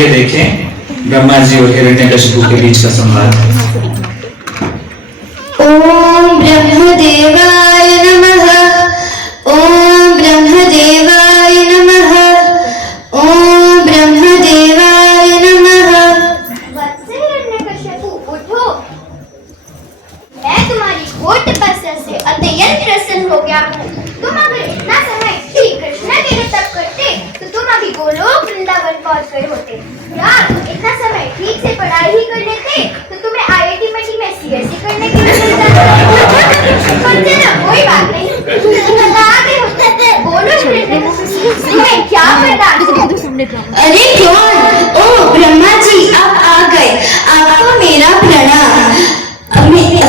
आइए देखें ब्रह्मा जी और हिरण्यकशिपु के बीच का संवाद। ओम ब्रह्मदेवाय नमः। ओम ब्रह्मदेवाय नमः। ओम ब्रह्मदेवाय नमः। वत्स हिरण्यकशिपु उठो, मैं तुम्हारी घोर तपस्या से अत्यंत प्रसन्न हो गया हूँ। तुम अगर इतना समय श्री कृष्ण के लिए तप करते तो तुम अभी गोलोक वृंदावन पहुँच गए होते। या तुम इतना समय ठीक से पढ़ाई ही कर लेते तो तुम्हें IIT मटी में CSE करने के लिए मिल जाता। पर चलो कोई बात नहीं, तुम आ गए होते। बोलो हिरण्यकशिपु, तुम्हें क्या वरदान? अरे कौन? ओ ब्रह्मा जी, आप आ गए। आपको मेरा प्रणाम।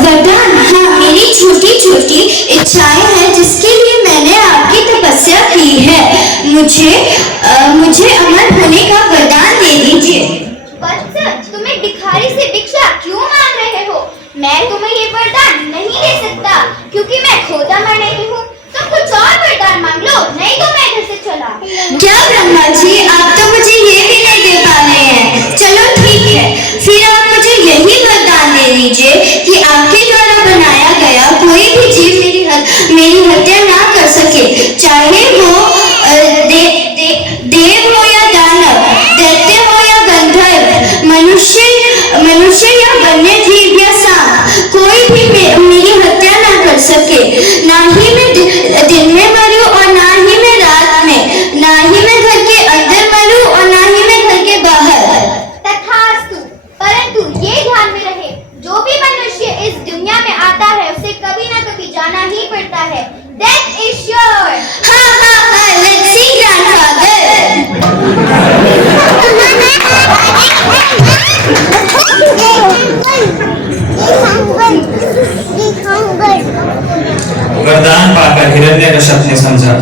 वरदान? हाँ, मेरी छोटी छोटी इच्छाएं हैं जिसके लिए मैंने आपकी तपस्या की है। मुझे अमर होने का वरदान दे दीजिए। वत्स, तुम्हें भिखारी से भिक्षा क्यों मांग रहे हो? मैं तुम्हें ये वरदान नहीं दे सकता क्योंकि मैं खोदा मैं नहीं हूँ। तुम कुछ और वरदान मांग लो, नहीं तो मैं घर से चला। क्या ब्रह्मा जी, आप तो मुझे ये भी नहीं दे पा रहे हैं। चलो ठीक है, फिर आप मुझे यही वरदान दे दीजिए कि आपके द्वारा बनाया गया कोई भी जीव मेरी हत्या ना कर सके, चाहे वो देव हो या दानव, दैत्य हो या गंधर्व, मनुष्य या वन्य जीव या सांप, कोई भी मेरी हत्या ना कर सके। ना ही मैं दिन में मरूं और ना ही मैं रात में, ना ही मैं घर के अंदर मरूं और ना ही मैं घर के बाहर। तथास्तु, परंतु ये ध्यान में रहे, जो भी मनुष्य इस दुनिया में आता है उसे कभी ना कभी जाना ही पड़ता है। Death is sure. हाँ, let's see वरदान पाकर हिरण्यकश्यप ने समझा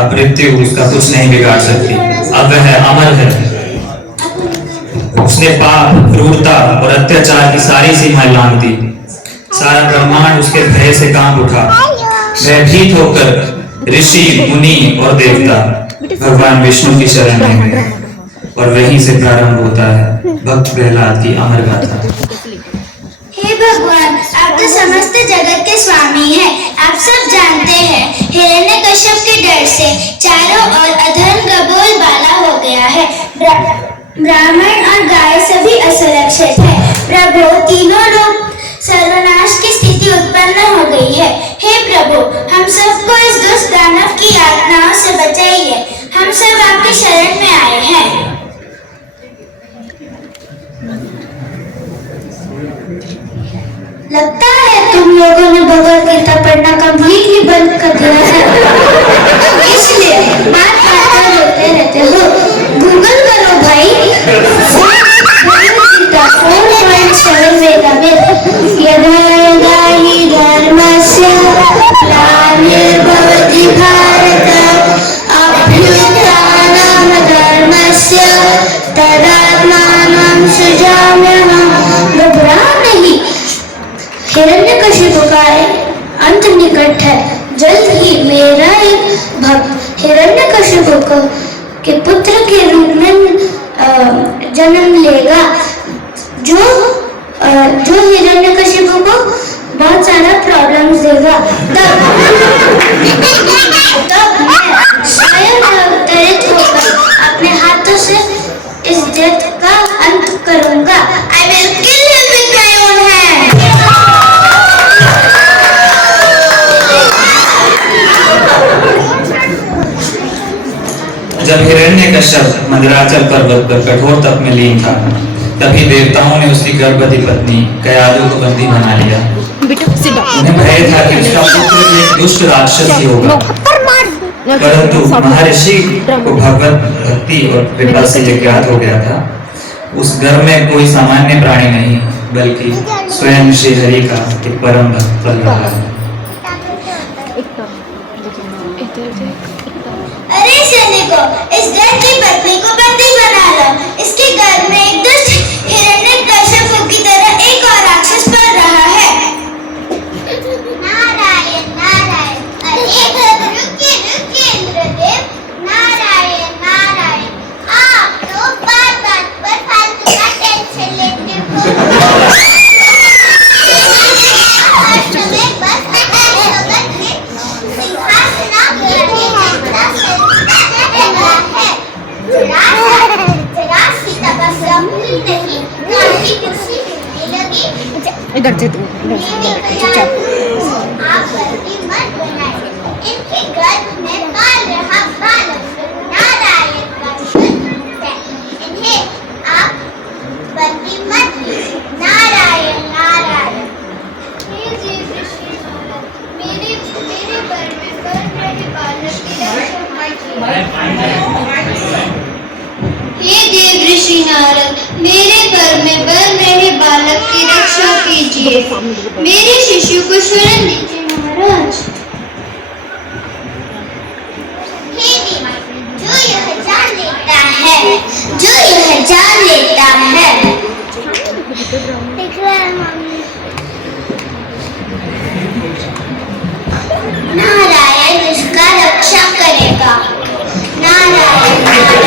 अब मृत्यु उसका कुछ नहीं बिगाड़ सकती, अब वह अमर है। उसने पाप, क्रूरता और अत्याचार की सारी सीमाएं लांघ दी। सारा ब्रह्मांड उसके भय से कांप उठा। भयभीत होकर ऋषि, मुनि और देवता भगवान विष्णु की शरण में गए और वहीं से प्रारंभ होता है भक्त प्रहलाद की अमर गाथा। हे भगवान, आप तो समस्त जगत के स्वामी हैं। आप सब जानते हैं, हिरण्यकश्यप के डर से चारों ओर अधर्म का बोलबाला हो गया है। ब्राह्मण और गाय सभी असुरक्षित है। प्रभु, तीनों लोग सर्वनाश की स्थिति उत्पन्न हो गई है। हे प्रभु, हम सबको इस दुष्ट दानव की यातनाओं से बचाइए। हम सब आपकी शरण में आए हैं। लगता है तुम लोगों ने भगवद गीता पढ़ना कम्प्लीटली बंद कर दिया है, इसलिए बात बात रोते रहते हो। गूगल करो भाई, भगवद गीता 4.7 वेदामें यदा यदा हि धर्मस्य ग्लानिर्भवति भारत अभ्युत्थानं धर्मस्य तदात्मानं सृजाम्यहम्। घबराओ नहीं, हिरण्यकशिपु का अंत निकट है। जल्द ही मेरा एक भक्त हिरण्यकशिपु के पुत्र के रूप में जन्म लेगा, जो हिरण्यकशिपु को बहुत सारा प्रॉब्लम्स देगा। तब मैं स्वयं अवतरित होकर अपने हाथों से इस डेथ का अंत करूंगा। I will kill him with my own hand. जब हिरण्यकश्यप मंदराचल पर्वत पर कठोर तप में लीन था, तभी देवताओं ने उसकी गर्भवती पत्नी कयादु को बंदी बना लिया। उन्हें भय था कि उसका पुत्र एक दुष्ट राक्षस ही होगा, परंतु महर्षि को भगवत भक्ति और कृपा से यह ज्ञात हो गया था उस घर में कोई सामान्य प्राणी नहीं बल्कि स्वयं श्री हरि का एक परम भक्त पल रहा है। अरे सैनिकों, इस डर की पत्नी को बंदी बना लो। इसके गर्भ में एक दुष्ट हिरण्यकश्यप की तरह एक और राक्षस पल रहा है। नारायण नारायण। अरे रुकिए इंद्रदेव, नारायण नारायण। आप तो बात बात पर इधर से तू चुपचाप। आप गलती मत बनाइए। इनके गर्भ में पाल रहा बालक नारायण का शुद्ध है। इन्हें आप बंदी मत कीजिए। नारायण नारायण। हे देव ऋषि नारद, मेरे घर में गर्भ रहे बालक की रक्षा कीजिए। हे देव ऋषि नारद, मेरे घर में बन रहे बालक की रक्षा कीजिए। मेरे शिशु को शरण दीजिए महाराज। हे देवा, जो यह जान लेता है, नारायण उसका रक्षा करेगा। नारायण नारायण।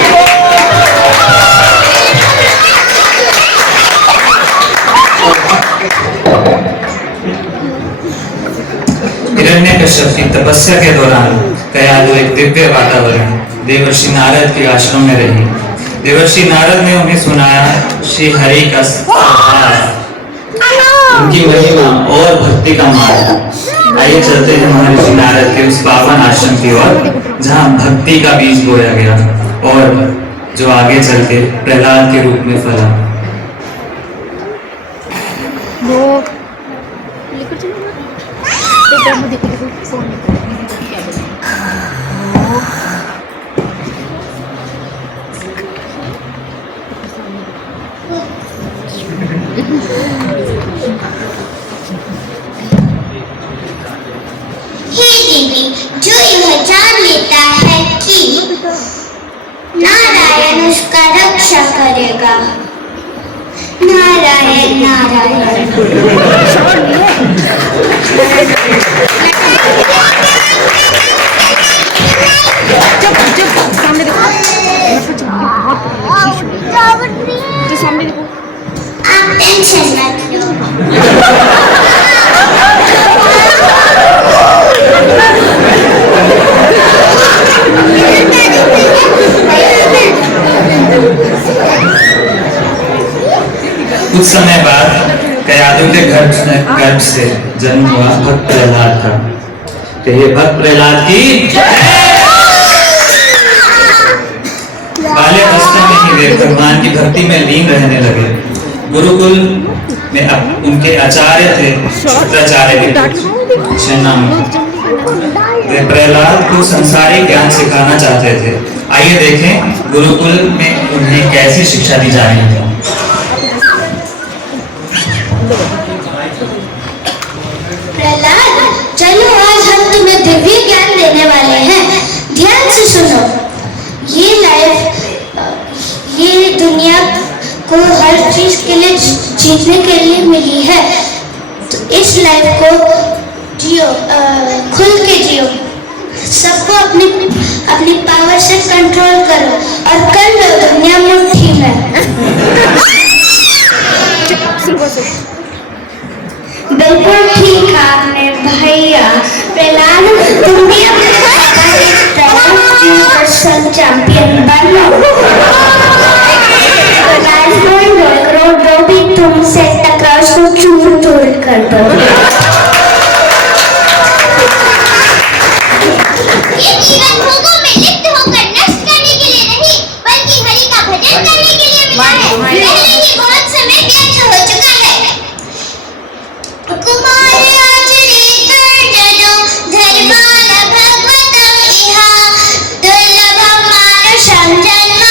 हिरण्यकश्यप की तपस्या के दौरान कयाधु एक दिव्य वातावरण देवर्षि नारद के आश्रम में रही। देवर्षि नारद ने उन्हें सुनाया श्री हरि का स्वभाव, उनकी महिमा और भक्ति का मार्ग। आइए चलते हैं महर्षि नारद के उस पावन आश्रम की ओर जहाँ भक्ति का बीज बोया गया और जो आगे चलकर प्रहलाद के रूप में फला। वो लेकर चलो ना तो ड्रामा देखने को फोन हे देवी, जो यह जान लेता है कि नारायण उसका रक्षा करेगा। नारायण नारायण। जब सामने देखो जो सामने देखो। आप टेंशन मत लो। कुछ समय बाद कयाधु के गर्भ से जन्म हुआ भक्त प्रहलाद का। तो ये भक्त प्रहलाद की बाल्य अवस्था में ही वे भगवान की भक्ति में लीन रहने लगे। गुरुकुल में अब उनके आचार्य थे शुक्राचार्य के नाम। वे प्रहलाद को संसारिक ज्ञान सिखाना चाहते थे। आइए देखें गुरुकुल में उन्हें कैसी शिक्षा दी जा रही है। प्रहलाद, चलो आज हम तुम्हें दिव्य ज्ञान देने वाले हैं। ध्यान से सुनो। ये दुनिया को हर चीज के लिए जीतने के लिए मिली है, तो इस लाइफ को जियो, खुल के जियो। सबको अपनी पावर से कंट्रोल करो और कर लो दुनिया मुट्ठी में। बिल्कुल ठीक आपने भैया। प्रहलाद, तुम भी अपने चैंपियन बनो। जो भी तुमसे टकराओ उसको चूर चूर कर दो। ये जीवन भोगों में लिप्त होकर नष्ट करने के लिए नहीं, बल्कि हरि का भजन करने के लिए मिला है। पहले ही बहुत समय व्यर्थ हो चुका है। कुमार आचरित जनो धर्मान भगवतम इहा दुर्लभम मानुषम जन्म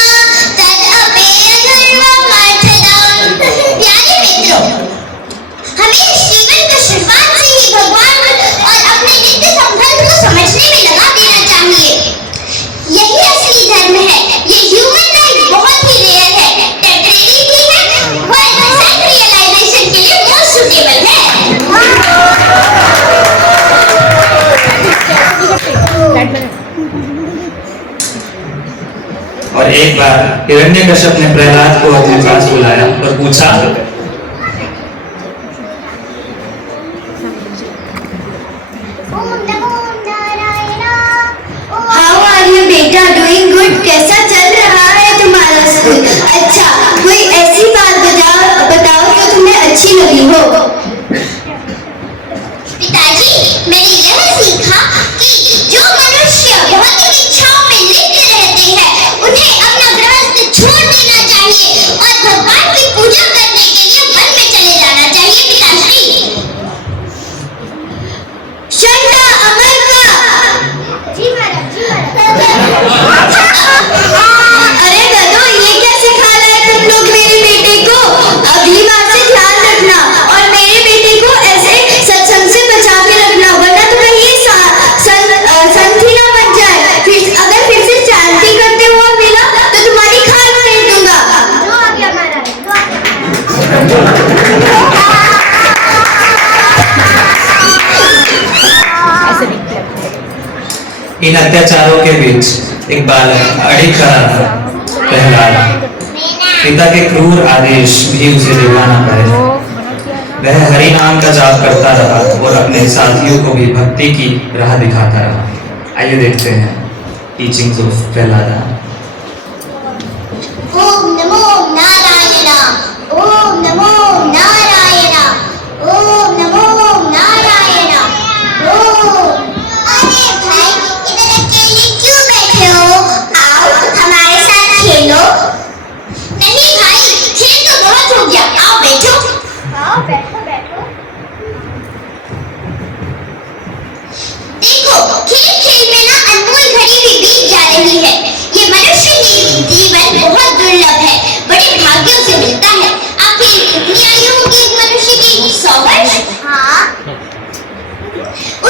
तदपि धर्मम अर्थदम। प्यारे मित्रों, हमें इस जीवन की शुरुआत से ही भगवान और अपने नित्य संबंध को समझने में लगा देना चाहिए। यही असली धर्म है। ये ह्यूमन लाइफ बहुत ही रेयर है, टेम्परेरी भी है और सेल्फ रियलाइजेशन के लिए मोस्ट सुटेबल है। और एक बार हिरण्यकश्यप ने प्रहलाद को अपने पास बुलाया और पूछा, हाउ आर यू बेटा? Doing good? कैसा चल रहा है तुम्हारा स्कूल? अच्छा, कोई ऐसी बात बताओ जो तुम्हें अच्छी लगी हो। इन अत्याचारों के बीच एक बालक अड़ी खड़ा था, प्रहलाद। पिता के क्रूर आदेश भी उसे निभाना पड़े। वह हरि नाम का जाप करता रहा और अपने साथियों को भी भक्ति की राह दिखाता रहा। आइए देखते हैं टीचिंग्स ऑफ प्रहलादा। ओम नमो नारायण, ओम नमो नारायण, ओम नमो नारायण, ओम। अरे भाई, इधर अकेले क्यों बैठे हो? आओ हमारे साथ खेलो। नहीं भाई, खेल तो बहुत हो गया, आओ बैठो। हाँ बैठो बैठो। देखो, खेल खेल में ना अनमोल घड़ी भी बीत जा रही है। ये मनुष्य जीवन बहुत दुर्लभ है, बड़े भाग्यों से मिलता है। आखिर कितनी आयु होगी एक मनुष्य की? 100 वर्ष। हाँ,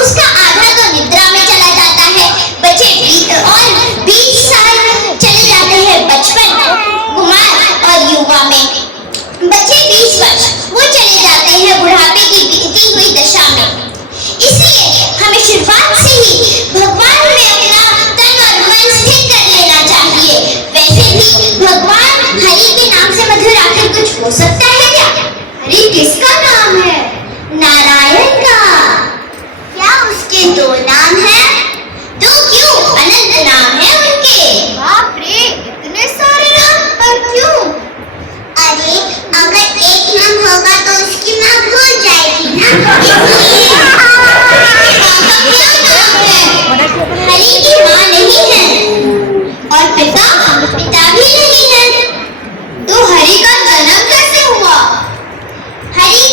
उसका आधा तो निद्रा में चला जाता है। बचे 20 साल चले जाते हैं बचपन, कुमार और युवा में। बचे 20 वर्ष वो चले जाते हैं बुढ़ापे की बीती हुई दशा में। इसलिए हमें शुरुआत से ही भगवान में अपना तन और मन स्थिर कर लेना चाहिए। वैसे भी भगवान हरि के नाम से मधुर आखिर कुछ हो सकता है क्या? हरि किसका नाम है? नारायण का। क्या उसके 2 नाम हैं? 2 क्यों? अनंत नाम है उनके। बाप रे, इतने सारे नाम, पर क्यों? अरे अगर एक नाम होगा तो उसकी माँ भूल जाएगी ना, इसलिए माँ का क्या नाम है? हरि की माँ नहीं है और पिता भी नहीं है, तो हरि का जन्म कैसे हुआ? हरि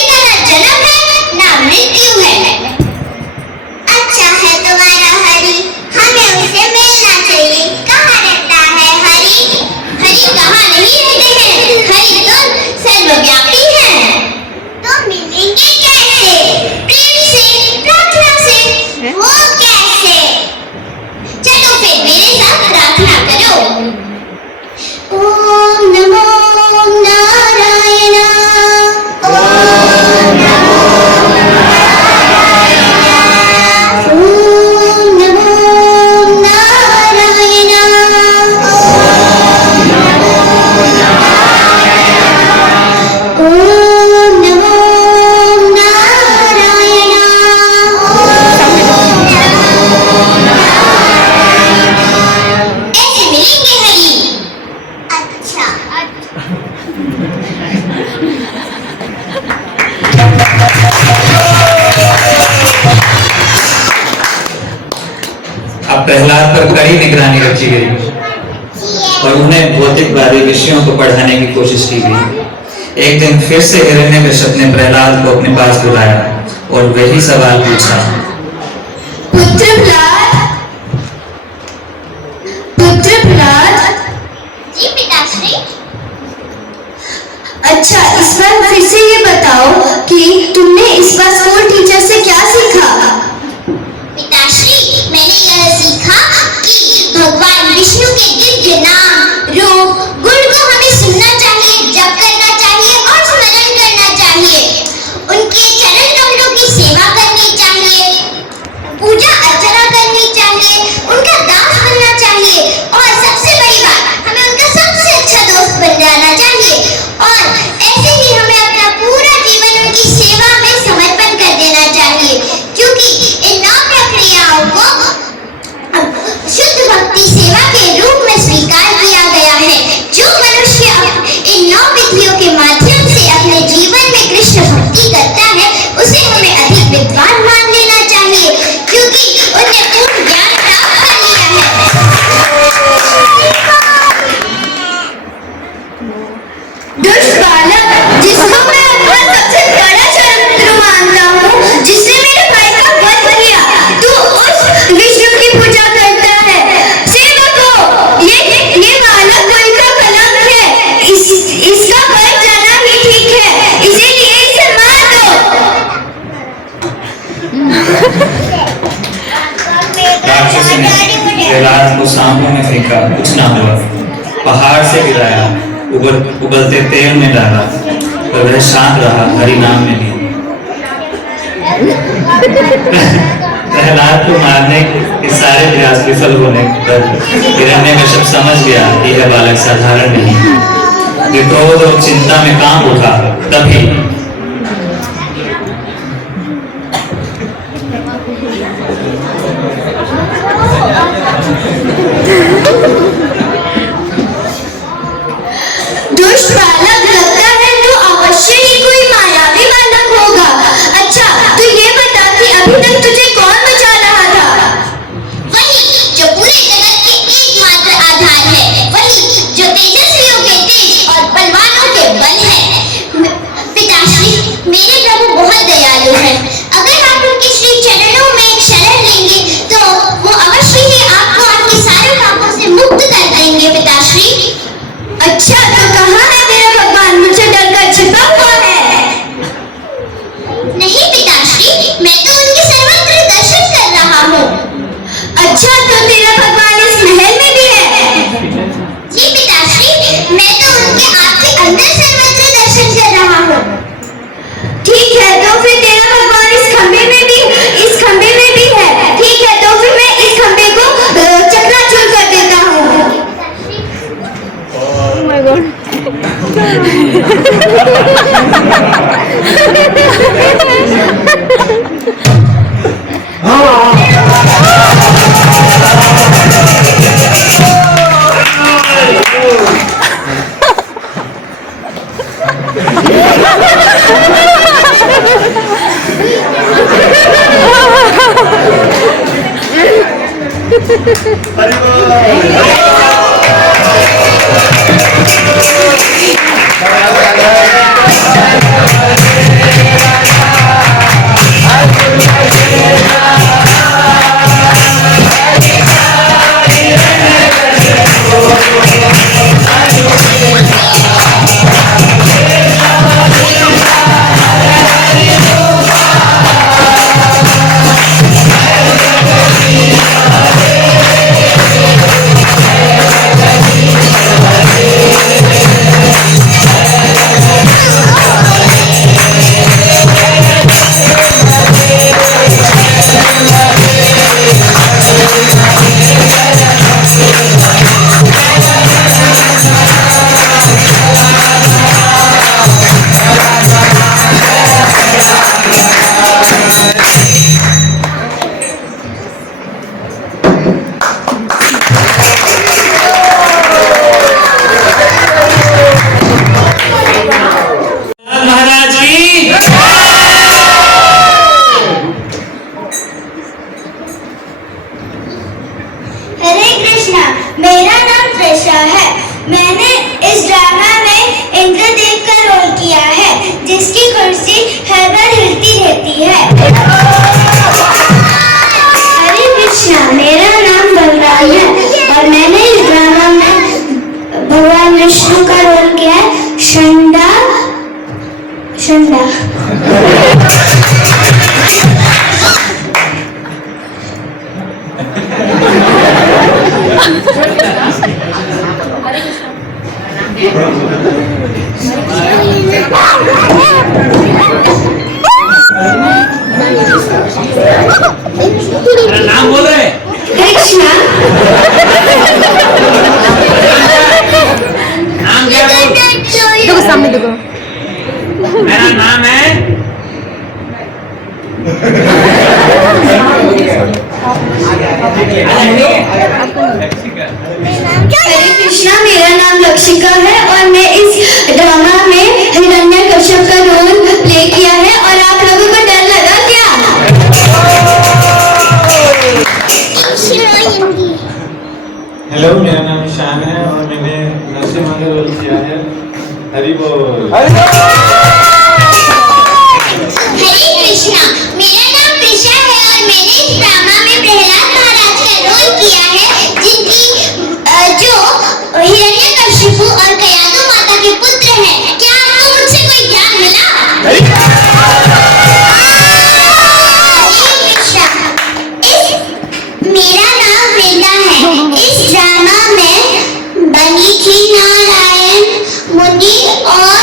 का ना जन्म है ना मृत्यु है। अच्छा है तुम्हारा हरि, हमें उसे मिलना चाहिए। कहाँ रहता है हरि? हरि कहाँ नहीं रहते हैं, हरि तो सर्वव्यापी है। तो मिलेंगे कैसे? प्रेम से, प्रार्थना से। वो कैसे? चलो फिर मेरे साथ प्रार्थना करो। ओम नमो नारायण, ओम नमो नारायण, ओम नमो नारायण, ओम नमो नारायण, ओम नमो नारायण, ओम नमो नारायण। ऐसे मिलेंगे हरि। अच्छा, अब प्रहलाद पर कड़ी निगरानी रखी गई और उन्हें भौतिकवादी विषयों को पढ़ाने की कोशिश की गई। एक दिन फिर से हिरण्यकश्यप ने प्रहलाद को अपने पास बुलाया और वही सवाल पूछा। पुत्र प्रहलाद। जी पिताश्री। अच्छा, इस बार फिर से ये बताओ कि तुमने इस बार स्कूल टीचर से क्या सीखा? पिताश्री, मैंने यह सीखा कि भगवान विष्णु के दिव्य नाम, रूप, गुण को हमें सुनना चाहिए, जप करना चाहिए और स्मरण करना चाहिए। उनके चरण कमलों की सेवा करनी चाहिए, पूजा अर्चना करनी चाहिए, उनका दास बनना चाहिए और सबसे बड़ी बात, हमें उनका सबसे अच्छा दोस्त बन जाना चाहिए। और ऐसे ही हमें अपना पूरा जीवन उनकी सेवा में समर्पण कर देना चाहिए, क्योंकि इन 9 प्रक्रियाओं को शुद्ध भक्ति सेवा के रूप में स्वीकार किया गया है। जो मनुष्य इन 9 विधियों के माध्यम से अपने जीवन में कृष्ण भक्ति करता है, उसे हमें अधिक विद्वान मान लेना चाहिए, क्योंकि उन्हें पूर्ण ज्ञान प्राप्त कर लिया है। दुष्ट बालक, जिसको मैं अपना सबसे बड़ा शत्रु मानता हूँ, जिसने मेरे भाई का वध किया, तू उस विष्णु की पूजा करता है। सेवकों, ये बालक कोई का कलंक है, इसका वध जाना ही ठीक है, इसीलिए इसे मार दो। राक्षसी ने प्रहलाद को सांपों में फेंका, कुछ ना हुआ। पहाड़ से गिराया, उबलते तेल में डाला और वह शांत रहा, हरि नाम में ली। प्रहलाद को मारने के सारे प्रयास विफल होने पर हिरण्यकश्यप समझ गया कि यह बालक साधारण नहीं। वे क्रोध और चिंता में कांप उठा। तभी दुष्ट बालक, लगता है तो अवश्य ही कोई मायावी बालक होगा। अच्छा, तो ये बता कि अभी तक तुझे कौन बचा रहा था? वही जो पूरे जगत के एकमात्र आधार है, वही जो तेजस्वियों के तेज और बलवानों के बल है। पिताश्री, मेरे प्रभु बहुत दयालु हैं। अगर आप उनके श्री चरणों में शरण लेंगे तो वो अवश्य ही आपको आपके सारे पापों से मुक्त कर देंगे पिताश्री। अच्छा, तो कहाँ है तेरा भगवान? मुझे डर कर छिपा हुआ है। नहीं पिताश्री, मैं तो उनके सर्वत्र दर्शन कर रहा हूँ। अच्छा, तो तेरा भगवान इस महल में भी है? जी पिताश्री, मैं तो उनके आपके अंदर सर्वत्र दर्शन कर रहा हूँ। ठीक है, तो फिर तेरा भगवान इस खंबे में भी है। ठीक है, तो फिर मैं इस खंबे को चकनाचूर कर देता हूँ। Oh my god. मेरा नाम त्रिशा है। मैंने इस ड्रामा में इंद्रदेव का रोल किया है, जिसकी कुर्सी हर बार हिलती रहती है। हरे कृष्णा, मेरा नाम बलराम है और मैंने इस ड्रामा में भगवान विष्णु का रोल किया है, शंडा। नाम बोल रहे कृष्णा। नाम क्या बोल? देखो सामने देखो। मेरा नाम है हरे कृष्णा, मेरा नाम लक्षिका है और मैं इस ड्रामा में हिरण्यकश्यप का रोल प्ले किया है। और आप लोगों को डर लगा क्या? हेलो, मेरा नाम ईशान है और मैंने नरसिम्हा का रोल किया है। हरि बोल। हरे कृष्णा, मेरा नाम प्रिशा है और मैंने इस ड्रामा में प्रहलाद महाराज का रोल किया है, जो हिरण्यकशिपु और कयादु माता के पुत्र हैं। क्या आपको मुझसे कोई ज्ञान मिला? मेरा नाम वेदा है। इस ड्रामा में बनी थी नारायण मुनि और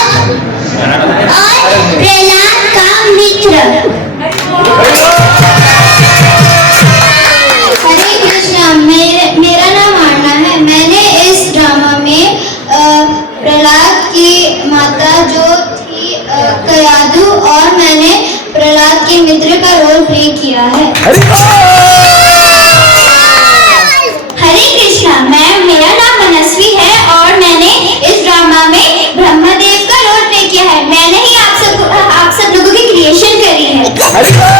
हरि बोल।